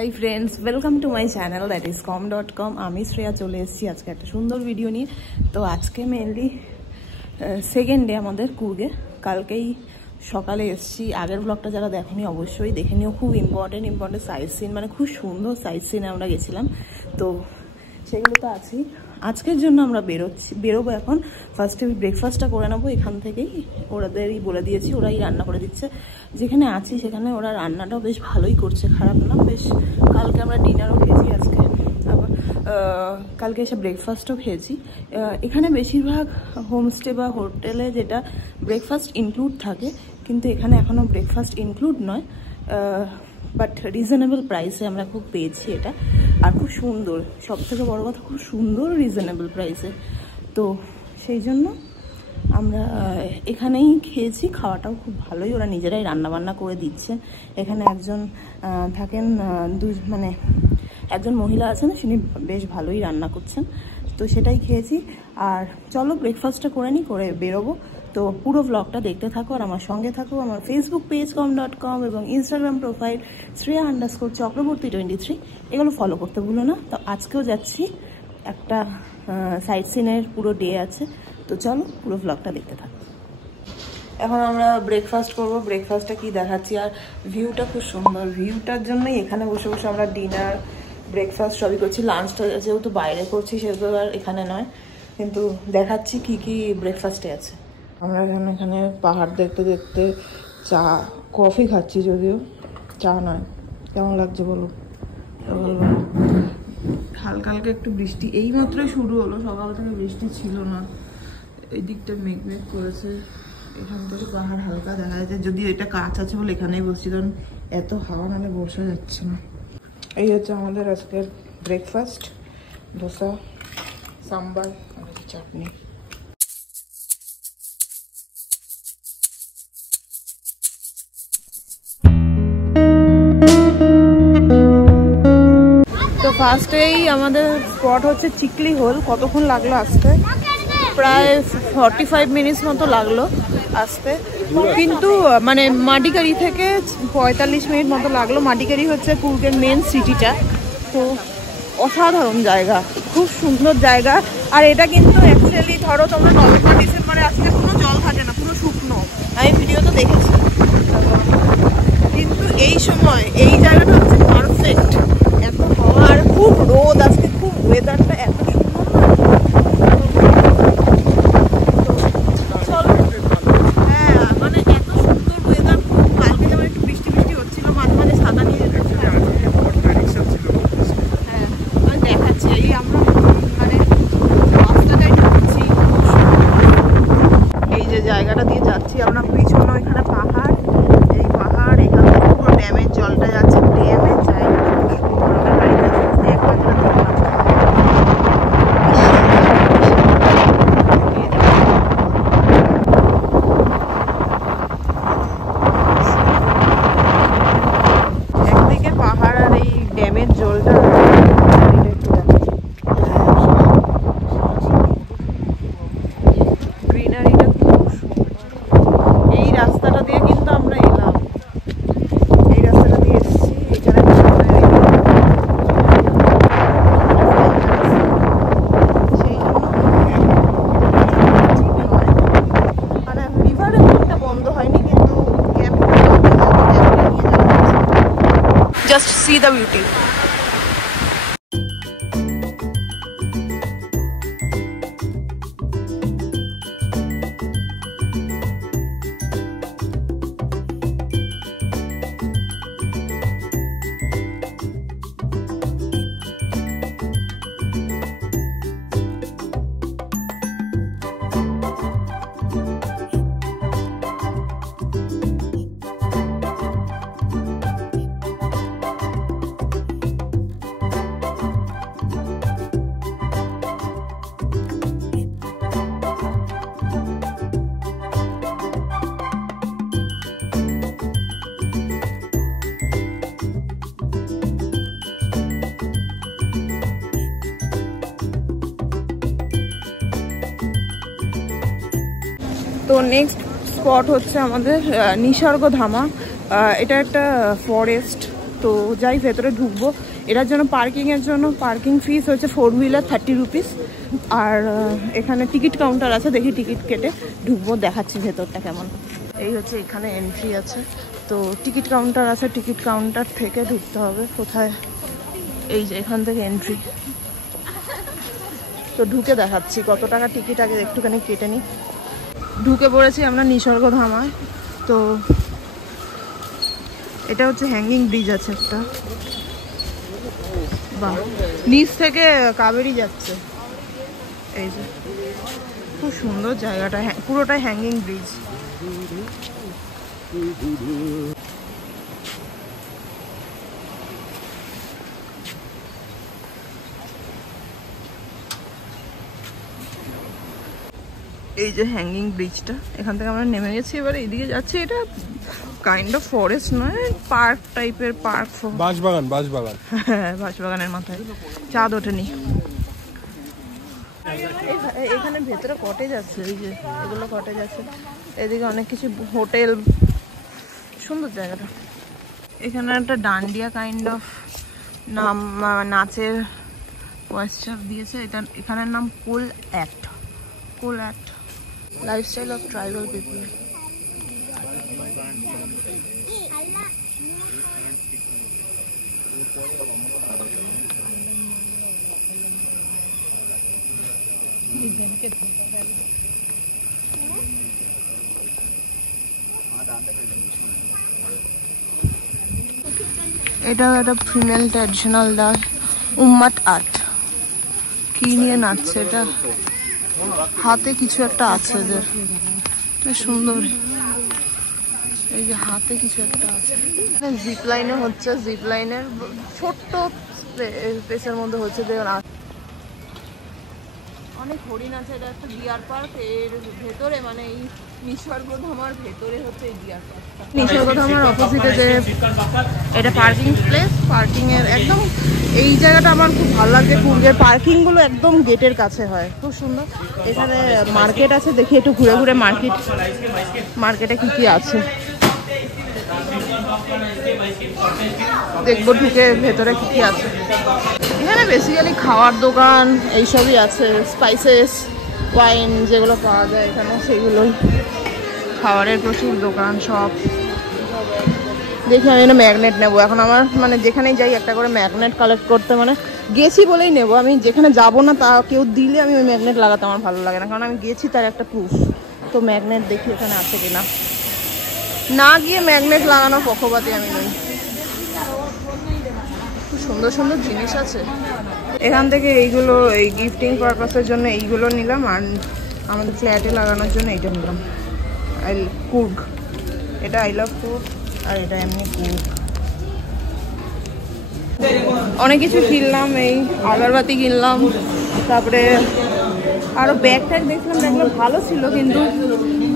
Hi friends, welcome to my channel that is com.com। আমি শ্রেয়া চলে এসেছি আজকে একটা সুন্দর ভিডিও নিয়ে। তো আজকে মেনলি সেকেন্ড ডে আমাদের কুর্গে। কালকেই সকালে এসেছি। আগের ব্লগটা যারা দেখোনি অবশ্যই দেখে নিও। খুব ইম্পর্টেন্ট সাইট সিন, মানে খুব সুন্দর সাইট সিনে আমরা গেছিলাম। তো সেগুলো তো আছেই। আজকের জন্য আমরা বেরোবো এখন। ফার্স্টে ব্রেকফাস্টটা করে নেবো এখান থেকেই। ওরাদেরই বলে দিয়েছি, ওরাই রান্না করে দিচ্ছে। যেখানে আছি সেখানে ওরা রান্নাটাও বেশ ভালোই করছে, খারাপ না। বেশ কালকে আমরা ডিনারও খেয়েছি, আজকে আবার কালকে এসে ব্রেকফাস্টও খেয়েছি। এখানে বেশিরভাগ হোমস্টে বা হোটেলে যেটা ব্রেকফাস্ট ইনক্লুড থাকে, কিন্তু এখানে এখনও ব্রেকফাস্ট ইনক্লুড নয়, বাট রিজনেবল প্রাইসে আমরা খুব পেয়েছি এটা। আর খুব সুন্দর, সব থেকে বড়ো কথা খুব সুন্দর রিজনেবল প্রাইসে। তো সেই জন্য আমরা এখানেই খেয়েছি। খাওয়াটাও খুব ভালোই, ওরা নিজেরাই রান্নাবান্না করে দিচ্ছে। এখানে একজন থাকেন, মানে একজন মহিলা আছেন, তিনি বেশ ভালোই রান্না করছেন। তো সেটাই খেয়েছি। আর চলো ব্রেকফাস্টটা করে নিই, করে বেরোবো। তো পুরো ব্লগটা দেখতে থাকো আর আমার সঙ্গে থাকো। আমার ফেসবুক পেজ com.com এবং ইনস্টাগ্রাম প্রোফাইল Shreya_চক্রবর্তী23 এগুলো ফলো করতে ভুলো না। তো আজকেও যাচ্ছি, একটা সাইট সিনের পুরো ডে আছে। তো চলো পুরো ব্লগটা দেখতে থাকো। এখন আমরা ব্রেকফাস্ট করবো। ব্রেকফাস্টটা কি দেখাচ্ছি। আর ভিউটা খুব সুন্দর, ভিউটার জন্যই এখানে বসে বসে আমরা ডিনার ব্রেকফাস্ট সবই করছি। লাঞ্চটা যেহেতু বাইরে করছি সেহেতু আর এখানে নয়, কিন্তু দেখাচ্ছি কি কি ব্রেকফাস্টে আছে। আমরা এখানে পাহাড় দেখতে দেখতে চা কফি খাচ্ছি, যদিও চা নয়। কেমন লাগছে বলো? হালকা হালকা একটু বৃষ্টি এইমাত্রই শুরু হলো, সকাল থেকে বৃষ্টি ছিল না। এই দিকটা মেঘ করেছে, এখান থেকে পাহাড় হালকা দেখা যাচ্ছে। যদিও এটা কাছ আছে বলে এখানেই বসছি, কারণ এত হাওয়া নালে বসা যাচ্ছে না। এই হচ্ছে আমাদের আজকের ব্রেকফাস্ট, ধোসা, সাম্বার আর চাটনি। তো ফার্স্টেই আমাদের স্পট হচ্ছে চিকলি হোল। কতক্ষণ লাগলো আসতে? প্রায় 45 মিনিটস মতো লাগলো আসতে, কিন্তু মানে মাটিকারি থেকে 45 মিনিট মতো লাগলো। মাটিকারি হচ্ছে কুর্গের মেন সিটিটা। তো অসাধারণ জায়গা, খুব সুন্দর জায়গা। আর এটা কিন্তু অ্যাকচুয়ালি ধরো তোমরা নভেম্বর ডিসেম্বরে আসলে কোনো জল থাকে না, পুরো শুকনো। আমি ভিডিওতে দেখেছি, কিন্তু এই সময় এই জায়গাটা হচ্ছে পারফেক্ট। এত হাওয়া আর খুব রোদ আজকে, খুব ওয়েদারটা এত জায়গাটা দিয়ে যাচ্ছি আমরা। পিছনে ওইখানে পাহাড়, এই পাহাড়, এখান থেকে পুরো ড্যামের জলটা যাচ্ছে। ড্যামের জায়গা একদিকে পাহাড় আর এই ড্যামের জলটা। Just see the beauty. তো নেক্সট স্পট হচ্ছে আমাদের নিসর্গ ধামা। এটা একটা ফরেস্ট তো যাই ভেতরে ঢুকবো। এটার জন্য পার্কিংয়ের জন্য পার্কিং ফিস হচ্ছে 4 হুইলার 30 রুপিস। আর এখানে টিকিট কাউন্টার আছে, দেখি টিকিট কেটে ঢুকবো, দেখাচ্ছি ভেতরটা কেমন। এই হচ্ছে এখানে এন্ট্রি আছে, তো টিকিট কাউন্টার আছে, টিকিট কাউন্টার থেকে ঢুকতে হবে। কোথায়? এই যে এখান থেকে এন্ট্রি। তো ঢুকে দেখাচ্ছি কত টাকা টিকিট, আগে একটুখানি কেটে নিই। ঢুকে পড়েছি আমরা নিসর্গধামায়। তো এটা হচ্ছে হ্যাঙ্গিং ব্রিজ আছে একটা, বাহ, নিচ থেকে কাবেরি যাচ্ছে। এই যে খুব সুন্দর জায়গাটা, পুরোটাই হ্যাঙ্গিং ব্রিজ। এই যে হ্যাঙ্গিং ব্রিজটা, এখান থেকে আমরা নেমে গেছি, এবার এইদিকে যাচ্ছি। এটা কাইন্ড অফ ফরেস্ট নয়, পার্ক টাইপের, পার্ক, বাঁশবাগান। হ্যাঁ, বাঁশবাগানের মাথায় চাঁদ ওঠেনি। এখানে ভেতরে কটেজ আছে, এই যে এগুলো কটেজ আছে। এদিকে অনেক কিছু হোটেল, সুন্দর জায়গাটা। এখানে একটা ডান্ডিয়া কাইন্ড অফ নাচের পয়েশ্চার দিয়েছে। এটা এখানের নাম কোল অ্যাক্ট। Lifestyle of tribal people. এটা একটা ফিমেল ট্র্যাডিশনাল ডান্স, উম্মাট আর্ট। কি নিয়ে নাচছে এটা? হাতে কিছু একটা আছে, এদের বেশ সুন্দর। এই যে হাতে কিছু একটা আছে। জিপ লাইনে হচ্ছে, জিপ লাইনের ছোট্ট স্পেসের মধ্যে হচ্ছে। অনেক হরিণ আছে। এটা একটা ডিয়ার পার্ক, এর ভেতরে মানে এই নিসর্গধামার ভেতরে হচ্ছে এই ডিয়ার পার্কটা। নিসর্গধামার অপোজিটে যে এটা পার্কিং প্লেস, পার্কিং এর একদম এই জায়গাটা আমার খুব ভালো লাগে। কুর্গের পার্কিং গুলো একদম গেটের কাছে হয়, খুব সুন্দর। এখানে মার্কেট আছে, দেখি একটু ঘুরে ঘুরে মার্কেটে কি কি আছে দেখবো, ঢুকে ভেতরে কি কি আছে। এখানে বেসিক্যালি খাওয়ার দোকান এইসবই আছে, স্পাইসেস, ওয়াইন যেগুলো পাওয়া যায় এখানে, সেগুলোই। খাবারের প্রচুর দোকান, সব। দেখি আমি একটা ম্যাগনেট নেবো এখন। আমার মানে যেখানেই যাই একটা করে ম্যাগনেট কালেক্ট করতে, মানে গেছি বলেই নেবো। আমি যেখানে যাবো না তা কেউ দিলে আমি ওই ম্যাগনেট লাগাতে আমার ভালো লাগে না, কারণ আমি গেছি তার একটা প্রুফ। তো ম্যাগনেট দেখি এখানে আছে কিনা। না গিয়ে ম্যাগনেট লাগানোর পক্ষপাতী আমি নই। খুব সুন্দর সুন্দর জিনিস আছে এখান থেকে। এইগুলো এই গিফটিং পারপাসের জন্য এইগুলো নিলাম, আর আমাদের ফ্ল্যাটে লাগানোর জন্য এইটা নিলাম। কুর্গ, এটা আই লাভ কুর্গ, আর এটা এমনি কুর্গ। অনেক কিছু কিনলাম, এই আগরবাতি কিনলাম, তারপরে আরও ব্যাগ ট্যাগ দেখলাম, ব্যাগগুলো ভালো ছিল কিন্তু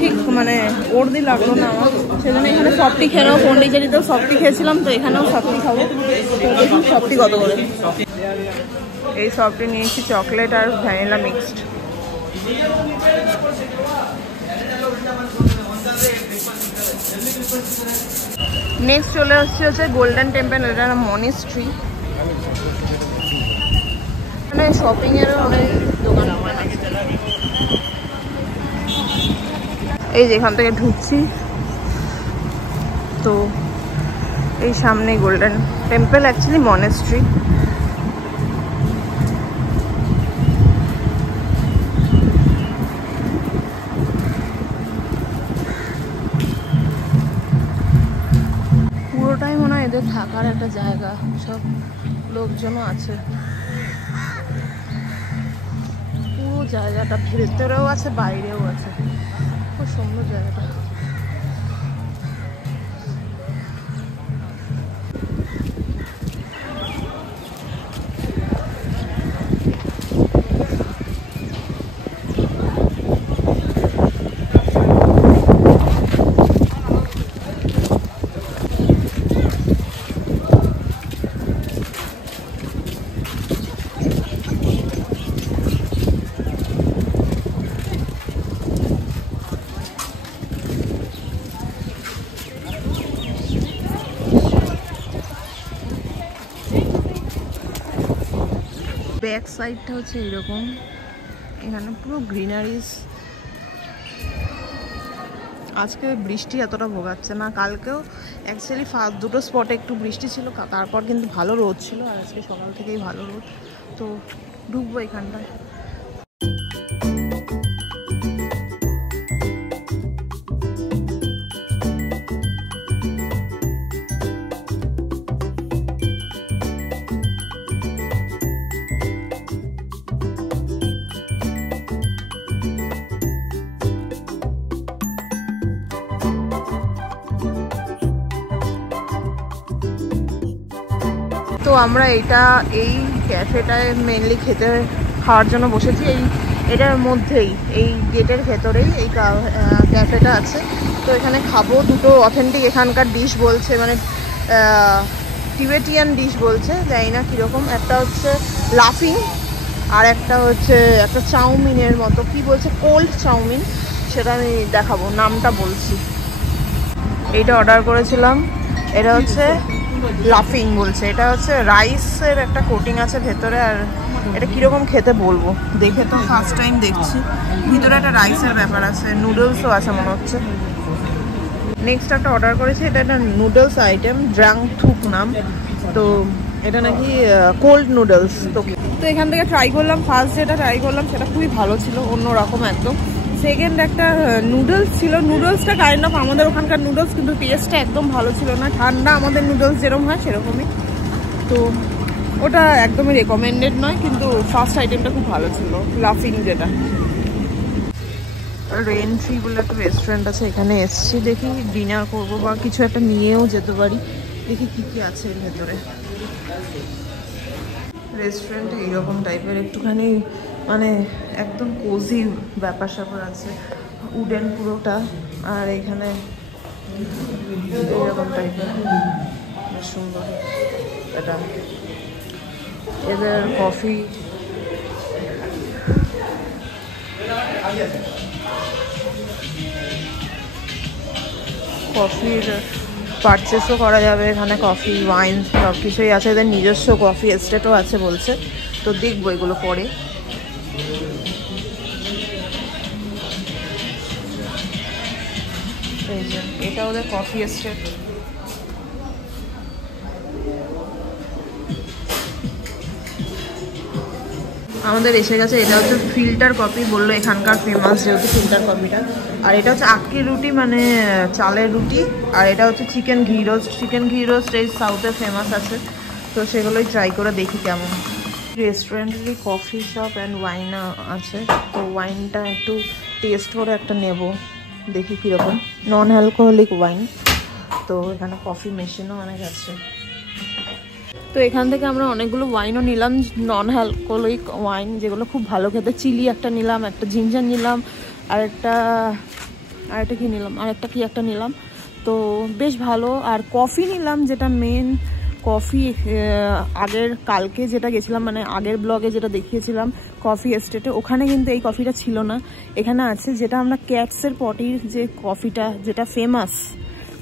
ঠিক মানে ওর্দি লাগলো না আমার। সেজন্য এখানে সফটি খেয়ে নেবো। পন্ডিচেরিতেও সফটি খেয়েছিলাম, তো এখানেও সফটি খাবো। তো দেখুন সফটি কত করে। এই সফটি নিয়েছি চকলেট আর ভ্যানিলা মিক্সড। নেক্সট চলে আসছে হচ্ছে গোল্ডেন টেম্পল, এটা মনিস্ট্রি। মানে শপিং এর অনেক দোকান আছে। এই যে এখান থেকে ঢুকছি, তো এই সামনে গোল্ডেন টেম্পল, অ্যাকচুয়ালি মনেস্ট্রি। পুরোটাই মনে হয় এদের থাকার একটা জায়গা, সব লোকজনও আছে। পুরো জায়গাটা ভেতরেও আছে, বাইরেও আছে, খুব সুন্দর জায়গাটা। ব্যাক সাইডটা হচ্ছে এরকম, এখানে পুরো গ্রিনারিজ। আজকে বৃষ্টি এতটা ভোগাচ্ছে না, কালকেও অ্যাকচুয়ালি ফার্স্ট দুটো স্পটে একটু বৃষ্টি ছিল, তারপর কিন্তু ভালো রোদ ছিল, আর আজকে সকাল থেকেই ভালো রোদ। তো ঢুকবো এখানটায়। তো আমরা এই ক্যাফেটায় মেনলি খাওয়ার জন্য বসেছি। এটার মধ্যেই, এই গেটের ভেতরেই এই ক্যাফেটা আছে। তো এখানে খাবো দুটো অথেন্টিক এখানকার ডিশ বলছে, মানে টিবেটিয়ান ডিশ বলছে, জানি না কীরকম। একটা হচ্ছে লাফিং, আর একটা হচ্ছে একটা চাউমিনের মতো, কি বলছে, কোল্ড চাউমিন, সেটা আমি দেখাবো, নামটা বলছি। এইটা অর্ডার করেছিলাম, এটা হচ্ছে লাফিং বলছে। এটা হচ্ছে রাইসের একটা কোটিং আছে ভেতরে, আর এটা কীরকম খেতে বলবো, দেখে তো ফার্স্ট টাইম দেখছি। ভিতরে একটা রাইসের ব্যাপার আছে, নুডলসও আছে মনে হচ্ছে। নেক্সট একটা অর্ডার করেছি, এটা একটা নুডলস আইটেম, ড্রাং থুক নাম। তো এটা নাকি কোল্ড নুডলস। তো এখান থেকে ট্রাই করলাম, ফার্স্ট যেটা ট্রাই করলাম সেটা খুবই ভালো ছিল, অন্যরকম একদম। সেকেন্ড একটা নুডলস ছিল, নুডলসটা কাইন্ড অফ আমাদের ওখানকার নুডলস, কিন্তু টেস্টটা একদম ভালো ছিল না, ঠান্ডা আমাদের নুডলস যেরকম হয় সেরকমই। তো ওটা একদমই রেকমেন্ডেড নয়, কিন্তু ফার্স্ট আইটেমটা খুব ভালো ছিল, লাফিং যেটা। রেন ট্রি বলে একটা রেস্টুরেন্ট আছে, এখানে এসছি, দেখি ডিনার করবো বা কিছু একটা নিয়েও যেতে পারি, দেখি কি কি আছে এর ভেতরে। রেস্টুরেন্ট এইরকম টাইপের, একটুখানি মানে একদম কোজি ব্যাপার স্যাপার আছে, উডেন পুরোটা, আর এখানে এইরকম টাইপের, বেশ সুন্দর। এটা এদের কফির পারচেসও করা যাবে এখানে, কফি, ওয়াইন সব কিছুই আছে, এদের নিজস্ব কফি এস্টেটও আছে বলছে। তো দেখবো এগুলো পরে। এটা ওদের কফি এস্টেট। আমাদের এসে গেছে, এটা হচ্ছে ফিল্টার কফি, বললো এখানকার ফেমাস যেহেতু ফিল্টার কফিটা। আর এটা হচ্ছে আক্কির রুটি, মানে চালের রুটি। আর এটা হচ্ছে চিকেন ঘি রোস্ট। চিকেন ঘি রোস্ট এই সাউথে ফেমাস আছে, তো সেগুলোই ট্রাই করে দেখি কেমন। রেস্টুরেন্টেরই কফি শপ অ্যান্ড ওয়াইন আছে, তো ওয়াইনটা একটু টেস্ট করে একটা নেব, দেখি কীরকম। Non alcoholic wine. তো এখানে কফি মেশিনও অনেক আছে। তো এখান থেকে আমরা অনেকগুলো ওয়াইনও নিলাম, নন অ্যালকোহলিক ওয়াইন, যেগুলো খুব ভালো খেতে। চিলি একটা নিলাম, একটা জিঞ্জার নিলাম, আরেকটা কি নিলাম, আরেকটা কি একটা নিলাম। তো বেশ ভালো। আর কফি নিলাম, যেটা মেন কফি, কালকে যেটা গেছিলাম, মানে আগের ব্লগে যেটা দেখিয়েছিলাম কফি এস্টেটে, ওখানে কিন্তু এই কফিটা ছিল না, এখানে আছে। যেটা আমরা ক্যাটসের পটির যে কফিটা, যেটা famous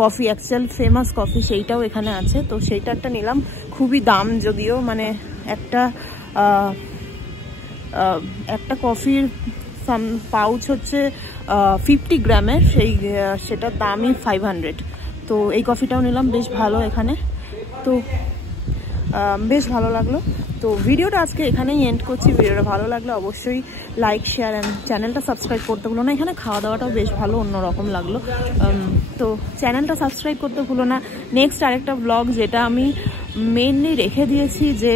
coffee, actual famous coffee, সেইটাও এখানে আছে। তো সেইটা একটা নিলাম, খুবই দাম যদিও, মানে একটা কফির পাউচ হচ্ছে 50 গ্রামের, সেটার দামই 500। তো এই কফিটাও নিলাম, বেশ ভালো এখানে। তো বেশ ভালো লাগলো। তো ভিডিওটা আজকে এখানেই এন্ড করছি। ভিডিওটা ভালো লাগলে অবশ্যই লাইক, শেয়ার অ্যান্ড চ্যানেলটা সাবস্ক্রাইব করতে ভুলো না। এখানে খাওয়া দাওয়াটাও বেশ ভালো, অন্যরকম লাগলো। তো চ্যানেলটা সাবস্ক্রাইব করতে ভুলো না। নেক্সট আরেকটা ব্লগ, যেটা আমি মেনলি রেখে দিয়েছি, যে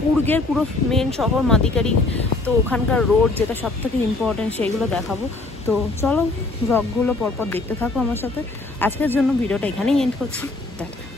কুর্গের পুরো মেন শহর মাদিকারি, তো ওখানকার রোড যেটা সব থেকে ইম্পর্টেন্ট, সেইগুলো দেখাবো। তো চলো ব্লগগুলো পরপর দেখতে থাকো আমার সাথে। আজকের জন্য ভিডিওটা এখানেই এন্ড করছি। টাটা।